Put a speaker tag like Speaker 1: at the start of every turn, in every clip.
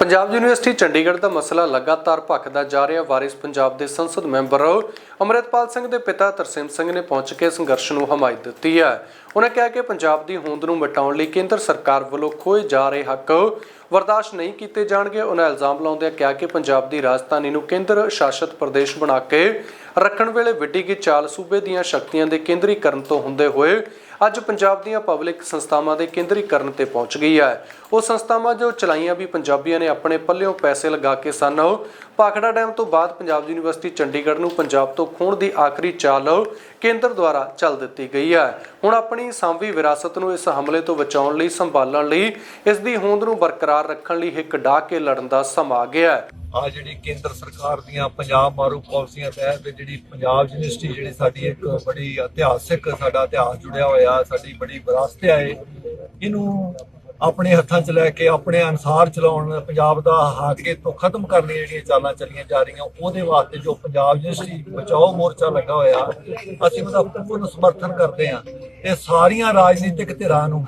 Speaker 1: Punjab university Chandigarh ਦਾ ਮਸਲਾ ਲਗਾਤਾਰ ਭਖਦਾ ਜਾ ਰਿਹਾ। ਵਾਰਿਸ ਪੰਜਾਬ ਦੇ ਸੰਸਦ ਮੈਂਬਰ ਅਮਰਿਤਪਾਲ ਸਿੰਘ ਦੇ ਪਿਤਾ ਤਰਸੇਮ ਸਿੰਘ ਨੇ ਪਹੁੰਚ ਕੇ ਸੰਘਰਸ਼ ਨੂੰ ਹਮਾਇਤ ਦਿੱਤੀ ਹੈ। ਉਹਨਾਂ ਕਿਹਾ ਕਿ ਪੰਜਾਬ ਦੀ ਹੋਂਦ ਨੂੰ ਮਿਟਾਉਣ ਲਈ ਕੇਂਦਰ ਸਰਕਾਰ ਵੱਲੋਂ ਖੋਏ ਜਾ ਰਹੇ ਹੱਕ ਬਰਦਾਸ਼ਤ ਨਹੀਂ ਕੀਤੇ ਜਾਣਗੇ। ਉਹਨਾਂ ਇਲਜ਼ਾਮ ਲਾਉਂਦਿਆਂ ਕਿਹਾ ਕਿ ਪੰਜਾਬ ਦੀ ਰਾਜਧਾਨੀ ਨੂੰ ਕੇਂਦਰ ਸ਼ਾਸਤ ਪ੍ਰਦੇਸ਼ ਬਣਾ ਕੇ ਰੱਖਣ ਵੇਲੇ ਵਿੱਢੀ ਗਈ ਚਾਲ ਸੂਬੇ ਦੀਆਂ ਸ਼ਕਤੀਆਂ ਦੇ ਕੇਂਦਰੀਕਰਨ ਤੋਂ ਹੁੰਦੇ ਹੋਏ ਅੱਜ ਪੰਜਾਬ ਦੀਆਂ ਪਬਲਿਕ ਸੰਸਥਾਵਾਂ ਦੇ ਕੇਂਦਰੀਕਰਨ ਤੇ ਪਹੁੰਚ ਗਈ ਹੈ। ਉਹ ਸੰਸਥਾਵਾਂ ਜੋ ਚਲਾਈਆਂ ਵੀ ਪੰਜਾਬੀਆਂ ਨੇ ਆਪਣੇ ਪੱਲਿਓਂ ਪੈਸੇ ਲਗਾ ਕੇ ਸਨ ਪਾਖੜਾ ਡੈਮ ਤੋਂ ਬਾਅਦ ਪੰਜਾਬ ਯੂਨੀਵਰਸਿਟੀ ਚੰਡੀਗੜ੍ਹ ਨੂੰ ਪੰਜਾਬ ਤੋਂ ਖੋਣ ਦੀ ਆਖਰੀ ਚਾਲ ਕੇਂਦਰ ਦੁਆਰਾ ਚੱਲ ਦਿੱਤੀ ਗਈ ਹੈ। ਹੁਣ ਆਪਣੀ ਸਾਂਭੀ ਵਿਰਾਸਤ ਨੂੰ ਇਸ ਹਮਲੇ ਤੋਂ ਬਚਾਉਣ ਲਈ, ਸੰਭਾਲਣ ਲਈ, ਇਸ ਦੀ ਹੋਂਦ ਨੂੰ ਬਰਕਰਾਰ ਰੱਖਣ ਲਈ ਹਿੱਕ ਡਾਹ ਕੇ ਲੜਨ ਦਾ ਸਮਾਂ ਆ ਗਿਆ ਹੈ।
Speaker 2: ਆ ਜਿਹੜੀ ਕੇਂਦਰ ਸਰਕਾਰ ਦੀਆਂ ਪੰਜਾਬ ਮਾਰੂ ਪਾਲਿਸੀਆਂ ਤਹਿਤ ਜਿਹੜੀ ਪੰਜਾਬ ਯੂਨੀਵਰਸਿਟੀ ਜਿਹੜੀ ਸਾਡੀ ਇੱਕ ਬੜੀ ਇਤਿਹਾਸਿਕ ਸਾਡਾ ਇਤਿਹਾਸ ਜੁੜਿਆ ਹੋਇਆ, ਸਾਡੀ ਬੜੀ ਵਿਰਾਸਤ ਹੈ, ਇਹਨੂੰ ਆਪਣੇ ਹੱਥਾਂ 'ਚ ਲੈ ਕੇ, ਆਪਣੇ ਅਨਸਾਰ ਚਲਾਉਣ, ਪੰਜਾਬ ਦਾ ਹਾਕੇ ਤੋਂ ਖਤਮ ਕਰਨ ਦੀਆਂ ਜਿਹੜੀਆਂ ਚਾਲਾਂ ਚੱਲੀਆਂ ਜਾ ਰਹੀਆਂ, ਉਹਦੇ ਵਾਸਤੇ ਜੋ ਪੰਜਾਬ ਯੂਨੀਵਰਸਿਟੀ ਬਚਾਓ ਮੋਰਚਾ ਲੱਗਾ ਹੋਇਆ, ਅਸੀਂ ਉਹਦਾ ਪੂਰਨ ਸਮਰਥਨ ਕਰਦੇ ਹਾਂ। ਇਹ ਸਾਰੀਆਂ ਰਾਜਨੀਤਿਕ ਧਿਰਾਂ ਨੂੰ,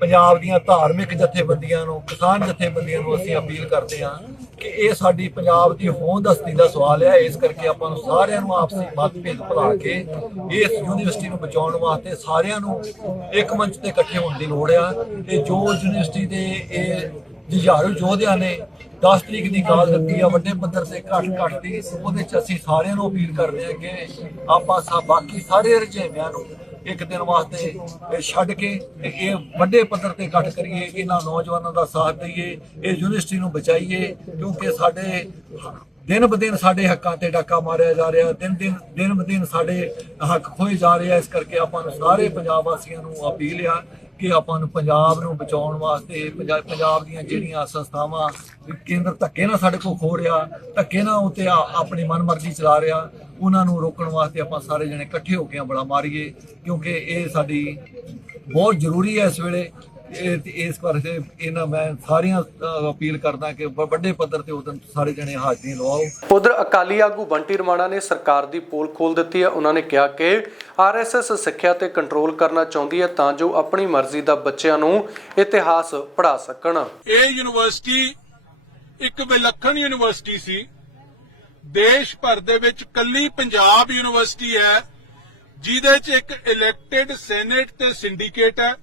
Speaker 2: ਪੰਜਾਬ ਦੀਆਂ ਧਾਰਮਿਕ ਜਥੇਬੰਦੀਆਂ ਨੂੰ, ਕਿਸਾਨ ਜਥੇਬੰਦੀਆਂ ਨੂੰ ਅਸੀਂ ਅਪੀਲ ਕਰਦੇ ਹਾਂ ਕਿ ਇਹ ਸਾਡੀ ਪੰਜਾਬ ਦੀ ਹੋਂਦ ਹਸਤੀ ਦਾ ਸਵਾਲ ਹੈ, ਇਸ ਕਰਕੇ ਆਪਾਂ ਨੂੰ ਸਾਰਿਆਂ ਨੂੰ ਆਪਸੀ ਮਤਭੇਦ ਭੁਲਾ ਕੇ ਇਸ ਯੂਨੀਵਰਸਿਟੀ ਨੂੰ ਬਚਾਉਣ ਵਾਸਤੇ ਸਾਰਿਆਂ ਨੂੰ ਇੱਕ ਮੰਚ ਤੇ ਇਕੱਠੇ ਹੋਣ ਦੀ ਲੋੜ ਆ। ਤੇ ਜੋ ਯੂਨੀਵਰਸਿਟੀ ਦੇ ਇਹ ਜੁਝਾਰੂ ਯੋਧਿਆਂ ਨੇ 10 ਤਰੀਕ ਦੀ ਕਾਲ ਦਿੱਤੀ ਆ, ਵੱਡੇ ਪੱਧਰ ਤੇ ਘੱਟ ਘੱਟ ਦੀ, ਉਹਦੇ ਚ ਅਸੀਂ ਸਾਰਿਆਂ ਨੂੰ ਅਪੀਲ ਕਰਦੇ ਹਾਂ ਕਿ ਆਪਾਂ ਸਾ ਬਾਕੀ ਸਾਰੇ ਰਜੇਵਿਆਂ ਨੂੰ ਇੱਕ ਦਿਨ ਵਾਸਤੇ ਛੱਡ ਕੇ ਇਹ ਵੱਡੇ ਪੱਧਰ ਤੇ ਇਕੱਠ ਕਰੀਏ, ਇਹਨਾਂ ਨੌਜਵਾਨਾਂ ਦਾ ਸਾਥ ਦਈਏ, ਇਹ ਯੂਨੀਵਰਸਿਟੀ ਨੂੰ ਬਚਾਈਏ, ਕਿਉਂਕਿ ਸਾਡੇ ਦਿਨ ਬ ਦਿਨ ਸਾਡੇ ਹੱਕਾਂ ਤੇ ਡਾਕਾ ਮਾਰਿਆ ਜਾ ਰਿਹਾ, ਦਿਨ ਦਿਨ ਦਿਨ ਬ ਦਿਨ ਸਾਡੇ ਹੱਕ ਖੋਏ ਜਾ ਰਹੇ ਆ, ਇਸ ਕਰਕੇ ਆਪਾਂ ਨੂੰ ਸਾਰੇ ਪੰਜਾਬ ਵਾਸੀਆਂ ਨੂੰ ਅਪੀਲ ਆ ਕਿ ਆਪਾਂ ਨੂੰ ਪੰਜਾਬ ਨੂੰ ਬਚਾਉਣ ਵਾਸਤੇ ਪੰਜਾ- ਪੰਜਾਬ ਦੀਆਂ ਜਿਹੜੀਆਂ ਸੰਸਥਾਵਾਂ ਕੇਂਦਰ ਧੱਕੇ ਨਾਲ ਸਾਡੇ ਕੋਲ ਖੋ ਰਿਹਾ, ਧੱਕੇ ਨਾਲ ਉਤੇ ਆਪਣੀ ਮਨਮਰਜ਼ੀ ਚਲਾ ਰਿਹਾ, ਉਹਨਾਂ ਨੂੰ ਰੋਕਣ ਵਾਸਤੇ ਆਪਾਂ ਸਾਰੇ ਜਣੇ ਇਕੱਠੇ ਹੋ ਕੇ ਬੜਾ ਮਾਰੀਏ, ਕਿਉਂਕਿ ਇਹ ਸਾਡੀ ਬਹੁਤ ਜ਼ਰੂਰੀ ਹੈ ਇਸ ਵੇਲੇ ਤੇ ਇਸ ਕਰਕੇ ਇਹਨਾਂ ਮੈਂ ਸਾਰੀਆਂ ਅਪੀਲ ਕਰਦਾ ਕਿ ਵੱਡੇ ਪੱਧਰ ਤੇ ਉਦੋਂ ਸਾਰੇ ਜਣੇ ਹਾਜ਼ਰੀਆਂ ਲਵਾਓ।
Speaker 1: ਉਧਰ ਅਕਾਲੀ ਆਗੂ ਬੰਟੀ ਰਮਾਣਾ ਨੇ ਸਰਕਾਰ ਦੀ ਪੋਲ ਖੋਲ ਦਿੱਤੀ ਹੈ। ਉਹਨਾਂ ਨੇ ਕਿਹਾ ਕਿ ਆਰਐਸਐਸ ਸਿੱਖਿਆ ਤੇ ਕੰਟਰੋਲ ਕਰਨਾ ਚਾਹੁੰਦੀ ਹੈ ਤਾਂ ਜੋ ਆਪਣੀ ਮਰਜ਼ੀ ਦਾ ਬੱਚਿਆਂ ਨੂੰ ਇਤਿਹਾਸ ਪੜ੍ਹਾ ਸਕਣ।
Speaker 3: ਇਹ ਯੂਨੀਵਰਸਿਟੀ ਇੱਕ ਵਿਲੱਖਣ ਯੂਨੀਵਰਸਿਟੀ ਸੀ। ਦੇਸ਼ ਭਰ ਦੇ ਵਿੱਚ ਕੱਲੀ ਪੰਜਾਬ ਯੂਨੀਵਰਸਿਟੀ ਹੈ ਜਿਹਦੇ 'ਚ ਇੱਕ ਇਲੈਕਟਿਡ ਸੈਨੇਟ ਤੇ ਸਿੰਡੀਕੇਟ ਹੈ।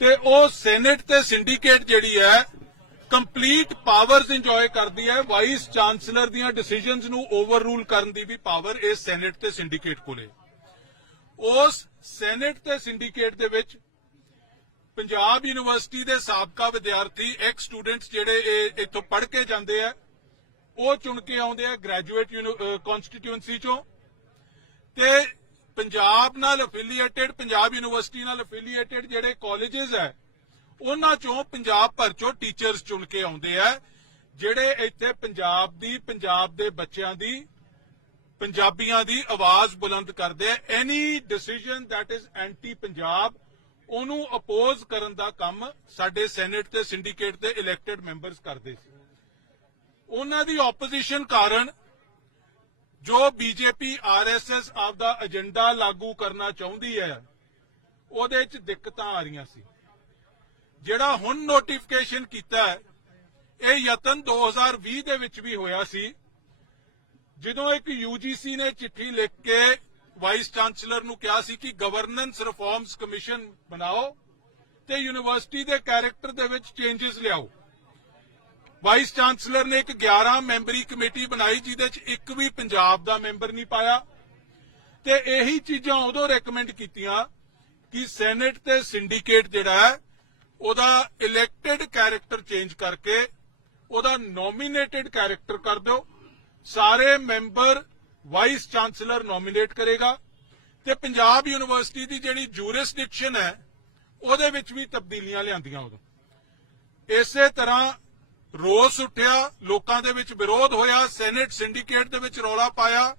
Speaker 3: ਤੇ ਉਹ ਸੈਨੇਟ ਤੇ ਸਿੰਡੀਕੇਟ ਜਿਹੜੀ ਹੈ ਕੰਪਲੀਟ ਪਾਵਰਸ ਇੰਜੋਏ ਕਰਦੀ ਹੈ ਵਾਈਸ ਚਾਂਸਲਰ ਦੀਆਂ ਡਿਸੀਜਨਸ ਨੂੰ ਓਵਰਰੂਲ ਕਰਨ ਦੀ ਵੀ ਪਾਵਰ ਇਸ ਸੈਨੇਟ ਤੇ ਸਿੰਡੀਕੇਟ ਕੋਲੇ। ਉਸ ਸੈਨੇਟ ਤੇ ਸਿੰਡੀਕੇਟ ਦੇ ਵਿੱਚ ਪੰਜਾਬ ਯੂਨੀਵਰਸਿਟੀ ਦੇ ਸਾਬਕਾ ਵਿਦਿਆਰਥੀ ਐਕਸ ਸਟੂਡੈਂਟਸ ਜਿਹੜੇ ਇਹ ਇੱਥੋਂ ਪੜ੍ਹ ਕੇ ਜਾਂਦੇ ਆ, ਉਹ ਚੁਣ ਕੇ ਆਉਂਦੇ ਆ ਗ੍ਰੈਜੂਏਟ ਕਨਸਟੀਟਿਊਐਂਸੀ ਚੋਂ। ਤੇ ਪੰਜਾਬ ਨਾਲ ਅਫੀਲੀਏਟਿਡ ਪੰਜਾਬ ਯੂਨੀਵਰਸਿਟੀ ਨਾਲ ਅਫੀਲੀਏਟਿਡ ਜਿਹੜੇ ਕਾਲਜਸ ਹੈ, ਉਹਨਾਂ ਚੋਂ ਪੰਜਾਬ ਭਰ ਚੋਂ ਟੀਚਰਸ ਚੁਣ ਕੇ ਆਉਂਦੇ ਆ, ਜਿਹੜੇ ਇੱਥੇ ਪੰਜਾਬ ਦੀ, ਪੰਜਾਬ ਦੇ ਬੱਚਿਆਂ ਦੀ, ਪੰਜਾਬੀਆਂ ਦੀ ਆਵਾਜ਼ ਬੁਲੰਦ ਕਰਦੇ ਆ। Any decision that is anti Punjab ਉਹਨੂੰ ਅਪੋਜ਼ ਕਰਨ ਦਾ ਕੰਮ ਸਾਡੇ ਸੈਨੇਟ ਤੇ ਸਿੰਡੀਕੇਟ ਦੇ ਇਲੈਕਟਿਡ ਮੈਂਬਰਸ ਕਰਦੇ ਸੀ। ਉਹਨਾਂ ਦੀ ਆਪੋਜੀਸ਼ਨ ਕਾਰਨ ਜੋ ਬੀਜੇਪੀ ਆਰਐਸਐਸ ਆਪਦਾ ਏਜੰਡਾ ਲਾਗੂ ਕਰਨਾ ਚਾਹੁੰਦੀ ਹੈ, ਉਹਦੇ 'ਚ ਦਿੱਕਤਾਂ ਆ ਰਹੀਆਂ ਸੀ। ਜਿਹੜਾ ਹੁਣ ਨੋਟੀਫਿਕੇਸ਼ਨ ਕੀਤਾ ਹੈ, ਇਹ ਯਤਨ 2020 ਦੇ ਵਿੱਚ ਵੀ ਹੋਇਆ ਸੀ। ਜਦੋਂ ਇੱਕ ਯੂਜੀਸੀ ਨੇ ਚਿੱਠੀ ਲਿਖ ਕੇ ਵਾਈਸ ਚਾਂਸਲਰ ਨੂੰ ਕਿਹਾ ਸੀ ਕਿ ਗਵਰਨੈਂਸ ਰਿਫਾਰਮਸ ਕਮਿਸ਼ਨ ਬਣਾਓ ਤੇ ਯੂਨੀਵਰਸਿਟੀ ਦੇ ਕੈਰੈਕਟਰ ਦੇ ਵਿੱਚ ਚੇਂਜਸ ਲਿਆਓ। ਵਾਈਸ ਚਾਂਸਲਰ ਨੇ ਇੱਕ 11 ਮੈਂਬਰੀ ਕਮੇਟੀ ਬਣਾਈ, ਜਿਹਦੇ 'ਚ ਇੱਕ ਵੀ ਪੰਜਾਬ ਦਾ ਮੈਂਬਰ ਨਹੀਂ ਪਾਇਆ। ਤੇ ਇਹੀ ਚੀਜ਼ਾਂ ਉਦੋਂ ਰეკਮੈਂਡ ਕੀਤੀਆਂ ਕਿ ਸੈਨੇਟ ਤੇ ਸਿੰਡੀਕੇਟ ਜਿਹੜਾ ਹੈ, ਉਹਦਾ ਇਲੈਕਟਿਡ ਕੈਰੈਕਟਰ ਚੇਂਜ ਕਰਕੇ ਉਹਦਾ ਨੋਮੀਨੇਟਿਡ ਕੈਰੈਕਟਰ ਕਰ ਦਿਓ। ਸਾਰੇ ਮੈਂਬਰ ਵਾਈਸ ਚਾਂਸਲਰ ਨੋਮੀਨੇਟ ਕਰੇਗਾ। ਤੇ ਪੰਜਾਬ ਯੂਨੀਵਰਸਿਟੀ ਦੀ ਜਿਹੜੀ ਜੂਰਿਸਡਿਕਸ਼ਨ ਹੈ, ਉਹਦੇ ਵਿੱਚ ਵੀ ਤਬਦੀਲੀਆਂ ਲਿਆਂਦੀਆਂ ਉਦੋਂ। ਇਸੇ ਤਰ੍ਹਾਂ ਰੋਸ ਉੱਠਿਆ ਲੋਕਾਂ ਦੇ ਵਿੱਚ ਵਿਰੋਧ ਹੋਇਆ ਸੈਨੇਟ ਸਿੰਡੀਕੇਟ ਦੇ ਵਿੱਚ ਰੌਲਾ ਪਾਇਆ।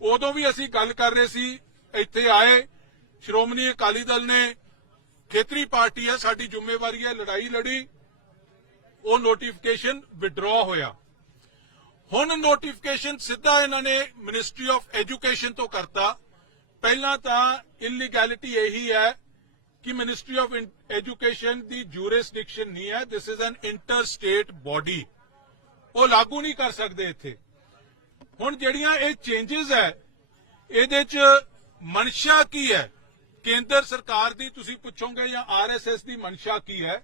Speaker 3: ਉਦੋਂ ਵੀ ਅਸੀਂ ਗੱਲ ਕਰ ਰਹੇ ਸੀ, ਇੱਥੇ ਆਏ, ਸ਼੍ਰੋਮਣੀ ਅਕਾਲੀ ਦਲ ਨੇ, ਖੇਤਰੀ ਪਾਰਟੀ ਹੈ ਸਾਡੀ ਜ਼ਿੰਮੇਵਾਰੀ ਹੈ ਲੜਾਈ ਲੜੀ, ਉਹ ਨੋਟੀਫਿਕੇਸ਼ਨ ਵਿਡਰਾ ਹੋਇਆ। ਹੁਣ ਨੋਟੀਫਿਕੇਸ਼ਨ ਸਿੱਧਾ ਇਹਨਾਂ ਨੇ ਮਿਨਿਸਟਰੀ ਆਫ ਐਜੂਕੇਸ਼ਨ ਤੋਂ ਕਰਤਾ। ਪਹਿਲਾਂ ਤਾਂ ਇਲੀਗੈਲਿਟੀ ਇਹੀ ਹੈ ਕਿ ਮਿਨਿਸਟਰੀ ਆਫ ਐਜੂਕੇਸ਼ਨ ਦੀ ਜੂਰਿਸਡਿਕਸ਼ਨ ਨਹੀਂ ਹੈ this is an inter state body ਉਹ ਲਾਗੂ ਨਹੀਂ ਕਰ ਸਕਦੇ ਇੱਥੇ। ਹੁਣ ਜਿਹੜੀਆਂ ਇਹ ਚੇਂਜਸ ਹੈ, ਇਹਦੇ ਚ ਮਨਸ਼ਾ ਕੀ ਹੈ? ਕੇਂਦਰ ਸਰਕਾਰ ਦੀ ਤੁਸੀਂ ਪੁੱਛੋਗੇ ਜਾਂ ਆਰਐਸਐਸ ਦੀ ਮਨਸ਼ਾ ਕੀ ਹੈ?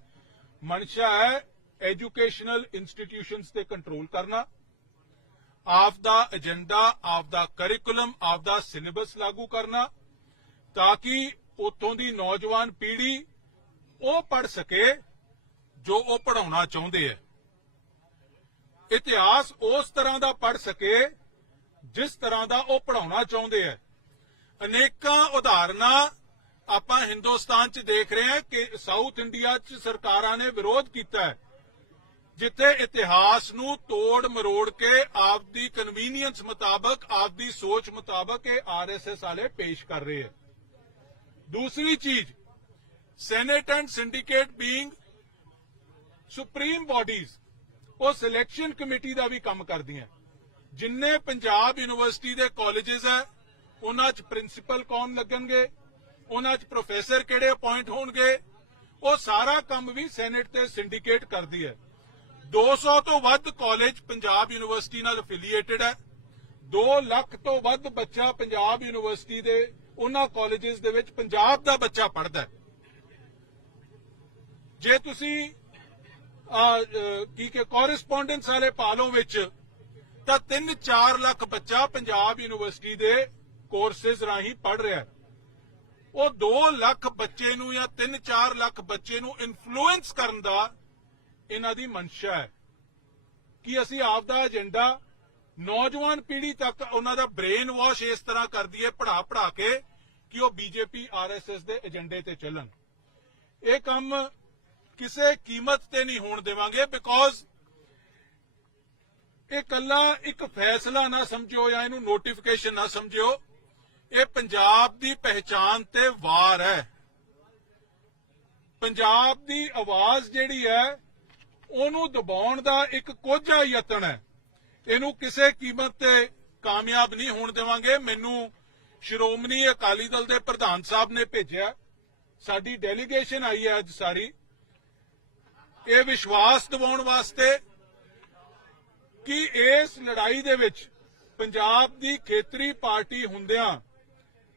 Speaker 3: ਮਨਸ਼ਾ ਹੈ ਐਜੂਕੇਸ਼ਨਲ ਇੰਸਟੀਟਿਊਸ਼ਨਸ ਤੇ ਕੰਟਰੋਲ ਕਰਨਾ। ਆਪ ਦਾ ਏਜੰਡਾ ਆਪ ਦਾ ਕਰਿਕੂਲਮ ਆਪ ਦਾ ਸਿਲੇਬਸ ਲਾਗੂ ਕਰਨਾ, ਤਾਂ ਕਿ ਉਤੋਂ ਦੀ ਨੌਜਵਾਨ ਪੀੜ੍ਹੀ ਉਹ ਪੜ ਸਕੇ ਜੋ ਉਹ ਪੜਾਉਣਾ ਚਾਹੁੰਦੇ ਹੈ ਇਤਿਹਾਸ ਉਸ ਤਰ੍ਹਾਂ ਦਾ ਪੜ ਸਕੇ ਜਿਸ ਤਰ੍ਹਾਂ ਦਾ ਉਹ ਪੜਾਉਣਾ ਚਾਹੁੰਦੇ ਹੈ ਅਨੇਕਾਂ ਉਦਾਹਰਨਾਂ ਆਪਾਂ ਹਿੰਦੁਸਤਾਨ 'ਚ ਦੇਖ ਰਹੇ ਹਾਂ ਕਿ ਸਾਊਥ ਇੰਡੀਆ 'ਚ ਸਰਕਾਰਾਂ ਨੇ ਵਿਰੋਧ ਕੀਤਾ ਹੈ ਜਿੱਥੇ ਇਤਿਹਾਸ ਨੂੰ ਤੋੜ ਮਰੋੜ ਕੇ ਆਪਦੀ ਕਨਵੀਨੀਅੰਸ ਮੁਤਾਬਕ, ਆਪਦੀ ਸੋਚ ਮੁਤਾਬਕ ਇਹ ਆਰਐਸਐਸ ਵਾਲੇ ਪੇਸ਼ ਕਰ ਰਹੇ ਹੈ ਦੂਸਰੀ ਚੀਜ਼ senate and syndicate being supreme bodies ਉਹ ਸਿਲੈਕਸ਼ਨ ਕਮੇਟੀ ਦਾ ਵੀ ਕੰਮ ਕਰਦੀਆਂ। ਜਿੰਨੇ ਪੰਜਾਬ ਯੂਨੀਵਰਸਿਟੀ ਦੇ ਕਾਲਜਸ ਹੈ, ਉਹਨਾਂ 'ਚ ਪ੍ਰਿੰਸੀਪਲ ਕੌਣ ਲੱਗਣਗੇ? ਉਹਨਾਂ 'ਚ ਪ੍ਰੋਫੈਸਰ ਕਿਹੜੇ ਅਪਾਇੰਟ ਹੋਣਗੇ? ਉਹ ਸਾਰਾ ਕੰਮ ਵੀ ਸੈਨੇਟ ਤੇ ਸਿੰਡੀਕੇਟ ਕਰਦੀ ਹੈ। 200 ਤੋਂ ਵੱਧ ਕਾਲਜ ਪੰਜਾਬ ਯੂਨੀਵਰਸਿਟੀ ਨਾਲ ਅਫੀਲੀਏਟਡ ਹੈ। 2 ਲੱਖ ਤੋਂ ਵੱਧ ਬੱਚਾ ਪੰਜਾਬ ਯੂਨੀਵਰਸਿਟੀ ਦੇ ਉਹਨਾਂ ਕਾਲਜਸ ਦੇ ਵਿੱਚ ਪੰਜਾਬ ਦਾ ਬੱਚਾ ਪੜਦਾ ਜੇ ਤੁਸੀਂ ਕੀ ਕਿ ਕੋਰਿਸਪੋਂਡੈਂਸ ਵਾਲੇ ਪਾਲੋ ਵਿੱਚ, ਤਾਂ 3-4 ਲੱਖ ਬੱਚਾ ਪੰਜਾਬ ਯੂਨੀਵਰਸਿਟੀ ਦੇ ਕੋਰਸਸ ਰਾਹੀਂ ਪੜ ਰਿਹਾ ਹੈ। ਉਹ 2 ਲੱਖ ਬੱਚੇ ਨੂੰ ਜਾਂ 3-4 ਲੱਖ ਬੱਚੇ ਨੂੰ ਇਨਫਲੂਐਂਸ ਕਰਨ ਦਾ ਇਹਨਾਂ ਦੀ ਮਨਸ਼ਾ ਹੈ। ਕਿ ਅਸੀਂ ਆਪ ਦਾ ਏਜੰਡਾ ਨੌਜਵਾਨ ਪੀੜ੍ਹੀ ਤੱਕ ਉਹਨਾਂ ਦਾ ਬ੍ਰੇਨ ਵਾਸ਼ ਇਸ ਤਰ੍ਹਾਂ ਕਰਦੀ ਦਈਏ ਪੜਾ ਪੜਾ ਕੇ ਕਿ ਉਹ ਬੀਜੇਪੀ ਆਰਐਸਐਸ ਦੇ ਏਜੰਡੇ ਤੇ ਚੱਲਣ। ਇਹ ਕੰਮ ਕਿਸੇ ਕੀਮਤ ਤੇ ਨਹੀਂ ਹੋਣ ਦੇਵਾਂਗੇ ਬਿਕੋਜ਼ ਇਹ ਕੱਲਾ ਇੱਕ ਫੈਸਲਾ ਨਾ ਸਮਝਿਓ ਜਾਂ ਇਹਨੂੰ ਨੋਟੀਫਿਕੇਸ਼ਨ ਨਾ ਸਮਝਿਓ, ਇਹ ਪੰਜਾਬ ਦੀ ਪਹਿਚਾਨ ਤੇ ਵਾਰ ਹੈ। ਪੰਜਾਬ ਦੀ ਆਵਾਜ਼ ਜਿਹੜੀ ਹੈ, ਉਹਨੂੰ ਦਬਾਉਣ ਦਾ ਇੱਕ ਕੋਝਾ ਯਤਨ ਹੈ। ਇਹਨੂੰ ਕਿਸੇ ਕੀਮਤ ਤੇ ਕਾਮਯਾਬ ਨਹੀਂ ਹੋਣ ਦੇਵਾਂਗੇ। ਮੈਨੂੰ ਸ਼੍ਰੋਮਣੀ ਅਕਾਲੀ ਦਲ ਦੇ ਪ੍ਰਧਾਨ ਸਾਹਿਬ ਨੇ ਭੇਜਿਆ। ਸਾਡੀ ਡੈਲੀਗੇਸ਼ਨ ਆਈ ਹੈ ਅੱਜ ਸਾਰੀ। ਇਹ ਵਿਸ਼ਵਾਸ ਦਿਵਾਉਣ ਵਾਸਤੇ ਕਿ ਇਸ ਲੜਾਈ ਦੇ ਵਿੱਚ ਪੰਜਾਬ ਦੀ ਖੇਤਰੀ ਪਾਰਟੀ ਹੁੰਦਿਆਂ,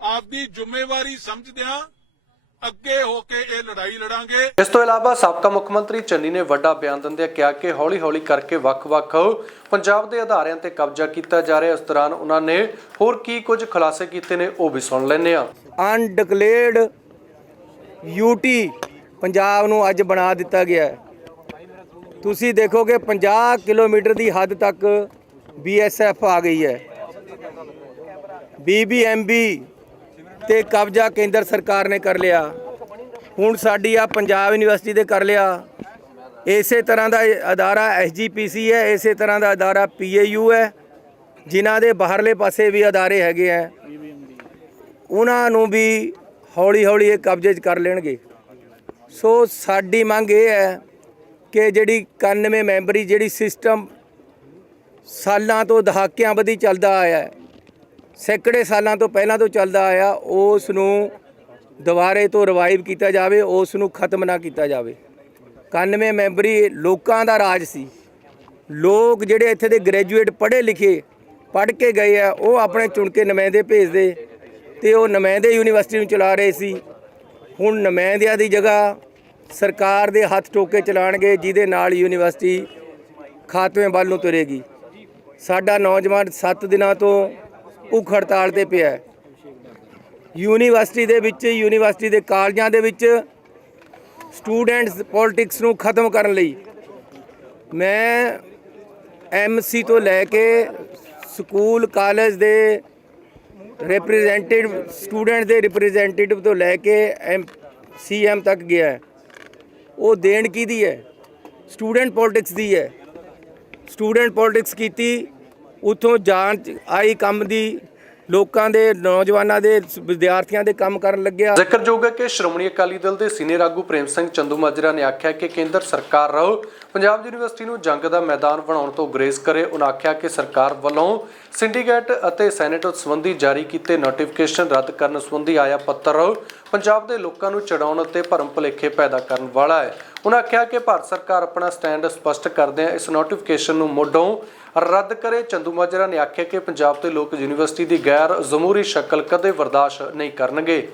Speaker 3: ਆਪਦੀ ਜ਼ਿੰਮੇਵਾਰੀ ਸਮਝਦਿਆਂ ਅੱਗੇ ਹੋ ਕੇ ਇਹ ਲੜਾਈ ਲੜਾਂਗੇ।
Speaker 1: ਇਸ ਤੋਂ ਇਲਾਵਾ ਸਾਬਕਾ ਮੁੱਖ ਮੰਤਰੀ ਚੰਨੀ ਨੇ ਵੱਡਾ ਬਿਆਨ ਦਿੰਦਿਆਂ ਕਿਹਾ ਕਿ ਹੌਲੀ-ਹੌਲੀ ਕਰਕੇ ਵੱਖ-ਵੱਖ ਪੰਜਾਬ ਦੇ ਅਧਾਰਿਆਂ ਤੇ ਕਬਜ਼ਾ ਕੀਤਾ ਜਾ ਰਿਹਾ। ਇਸ ਦੌਰਾਨ ਉਹਨਾਂ ਨੇ ਹੋਰ ਕੀ ਕੁਝ ਖੁਲਾਸੇ ਕੀਤੇ ਨੇ ਉਹ ਵੀ ਸੁਣ ਲੈਂਦੇ ਹਾਂ।
Speaker 4: ਅਨਡਿਕਲੇਅਰਡ ਯੂਟੀ ਪੰਜਾਬ ਨੂੰ ਅੱਜ ਬਣਾ ਦਿੱਤਾ ਗਿਆ ਹੈ। ਤੁਸੀਂ ਦੇਖੋਗੇ 50 ਕਿਲੋਮੀਟਰ ਦੀ ਹੱਦ ਤੱਕ ਬੀਐਸਐਫ ਆ ਗਈ ਹੈ। ਬੀਬੀਐਮਬੀ ਤੇ ਕਬਜ਼ਾ ਕੇਂਦਰ ਸਰਕਾਰ ਨੇ ਕਰ ਲਿਆ। ਹੁਣ ਸਾਡੀ ਆ ਪੰਜਾਬ ਯੂਨੀਵਰਸਿਟੀ ਦੇ ਕਰ ਲਿਆ। ਇਸੇ ਤਰ੍ਹਾਂ ਦਾ ਇਹ ਅਦਾਰਾ ਐਸਜੀਪੀਸੀ ਹੈ, ਇਸੇ ਤਰ੍ਹਾਂ ਦਾ ਅਦਾਰਾ ਪੀਏਯੂ ਹੈ, ਜਿਨ੍ਹਾਂ ਦੇ ਬਾਹਰਲੇ ਪਾਸੇ ਵੀ ਅਦਾਰੇ ਹੈਗੇ ਆ ਉਹਨਾਂ ਨੂੰ ਵੀ ਹੌਲੀ ਹੌਲੀ ਇਹ ਕਬਜ਼ੇ 'ਚ ਕਰ ਲੈਣਗੇ। ਸੋ ਸਾਡੀ ਮੰਗ ਇਹ ਹੈ ਕਿ ਜਿਹੜੀ 91 ਮੈਂਬਰੀ ਜਿਹੜੀ ਸਿਸਟਮ ਸਾਲਾਂ ਤੋਂ ਦਹਾਕਿਆਂ ਵਧੀ ਚੱਲਦਾ ਆਇਆ ਹੈ ਸੈਂਕੜੇ ਸਾਲਾਂ ਤੋਂ ਪਹਿਲਾਂ ਤੋਂ ਚੱਲਦਾ ਆਇਆ ਉਸ ਨੂੰ ਦੁਬਾਰੇ ਤੋਂ ਰਿਵਾਈਵ ਕੀਤਾ ਜਾਵੇ ਉਸ ਨੂੰ ਖਤਮ ਨਾ ਕੀਤਾ ਜਾਵੇ। 91 ਮੈਂਬਰੀ ਲੋਕਾਂ ਦਾ ਰਾਜ ਸੀ। ਲੋਕ ਜਿਹੜੇ ਇੱਥੇ ਦੇ ਗ੍ਰੈਜੂਏਟ ਪੜ੍ਹੇ ਲਿਖੇ, ਪੜ੍ਹ ਕੇ ਗਏ ਆ, ਉਹ ਆਪਣੇ ਚੁਣ ਕੇ ਨੁਮਾਇੰਦੇ ਭੇਜਦੇ ਤੇ ਉਹ ਨੁਮਾਇੰਦੇ ਯੂਨੀਵਰਸਿਟੀ ਨੂੰ ਚਲਾ ਰਹੇ ਸੀ। ਹੁਣ ਨੁਮਾਇੰਦਿਆਂ ਦੀ ਜਗ੍ਹਾ ਸਰਕਾਰ ਦੇ ਹੱਥ ਟੋਕੇ ਚਲਾਣਗੇ, ਜਿਹਦੇ ਨਾਲ ਯੂਨੀਵਰਸਿਟੀ ਖਾਤਮੇ ਵੱਲ ਨੂੰ ਤੁਰੇਗੀ। ਸਾਡਾ ਨੌਜਵਾਨ 7 ਦਿਨਾਂ ਤੋਂ ਭੁੱਖ ਹੜਤਾਲ ਤੇ ਪਿਆ ਹੈ। ਯੂਨੀਵਰਸਿਟੀ ਦੇ ਵਿੱਚ, ਯੂਨੀਵਰਸਿਟੀ ਦੇ ਕਾਲਜਾਂ ਦੇ ਵਿੱਚ ਸਟੂਡੈਂਟਸ ਪੋਲਿਟਿਕਸ ਨੂੰ ਖਤਮ ਕਰਨ ਲਈ ਮੈਂ ਐਮਸੀ ਤੋਂ ਲੈ ਕੇ ਸਕੂਲ, ਕਾਲਜ ਦੇ ਰਿਪਰੈਜ਼ੈਂਟੇਟਿਵ ਸਟੂਡੈਂਟ ਦੇ ਰਿਪਰੈਜ਼ੈਂਟੇਟਿਵ ਤੋਂ ਲੈ ਕੇ ਐਮ ਸੀਐਮ ਤੱਕ ਗਿਆ ਉਹ ਦੇਣ ਕਿਹਦੀ ਹੈ? ਸਟੂਡੈਂਟ ਪੋਲਿਟਿਕਸ ਦੀ ਹੈ। ਸਟੂਡੈਂਟ ਪੋਲਿਟਿਕਸ ਕੀਤੀ। ਉਥੋਂ ਜਾਂਚ ਆਈ ਕੰਮ ਦੀ ਲੋਕਾਂ ਦੇ, ਨੌਜਵਾਨਾਂ ਦੇ ਵਿਦਿਆਰਥੀਆਂ ਦੇ ਕੰਮ ਕਰਨ ਲੱਗਿਆ।
Speaker 1: ਜ਼ਿਕਰਯੋਗ ਹੈ ਕਿ ਸ਼੍ਰੋਮਣੀ ਅਕਾਲੀ ਦਲ ਦੇ ਸੀਨੀਅਰ ਆਗੂ ਪ੍ਰੇਮ ਸਿੰਘ ਚੰਦੂ ਮਾਜਰਾ ਨੇ ਆਖਿਆ ਕਿ ਕੇਂਦਰ ਸਰਕਾਰ ਰਹੋ। ਪੰਜਾਬ ਯੂਨੀਵਰਸਿਟੀ ਨੂੰ ਜੰਗ ਦਾ ਮੈਦਾਨ ਬਣਾਉਣ ਤੋਂ ਗੁਰੇਜ਼ ਕਰੇ। ਉਹਨਾਂ ਆਖਿਆ ਕਿ ਸਰਕਾਰ ਵੱਲੋਂ ਸਿੰਡੀਕੇਟ ਅਤੇ ਸੈਨੇਟ ਸੰਬੰਧੀ ਜਾਰੀ ਕੀਤੇ ਨੋਟੀਫਿਕੇਸ਼ਨ ਰੱਦ ਕਰਨ ਸੰਬੰਧੀ ਆਇਆ ਪੱਤਰ ਪੰਜਾਬ ਦੇ ਲੋਕਾਂ ਨੂੰ ਚੜਾਉਣ ਅਤੇ ਭਰਮ ਭੁਲੇਖੇ ਪੈਦਾ ਕਰਨ ਵਾਲਾ ਹੈ। ਉਹਨਾਂ ਆਖਿਆ ਕਿ ਭਾਰਤ ਸਰਕਾਰ ਆਪਣਾ ਸਟੈਂਡ ਸਪਸ਼ਟ ਕਰਦਿਆਂ ਇਸ ਨੋਟੀਫਿਕੇਸ਼ਨ ਨੂੰ ਮੁੱਢੋਂ ਰੱਦ ਕਰੇ। ਚੰਦੂ ਮਾਜਰਾ ਨੇ ਆਖਿਆ ਕਿ ਪੰਜਾਬ ਦੇ ਲੋਕ ਯੂਨੀਵਰਸਿਟੀ ਦੀ ਗੈਰ ਜ਼ਮੂਰੀ ਸ਼ਕਲ ਕਦੇ ਬਰਦਾਸ਼ਤ ਨਹੀਂ ਕਰਨਗੇ।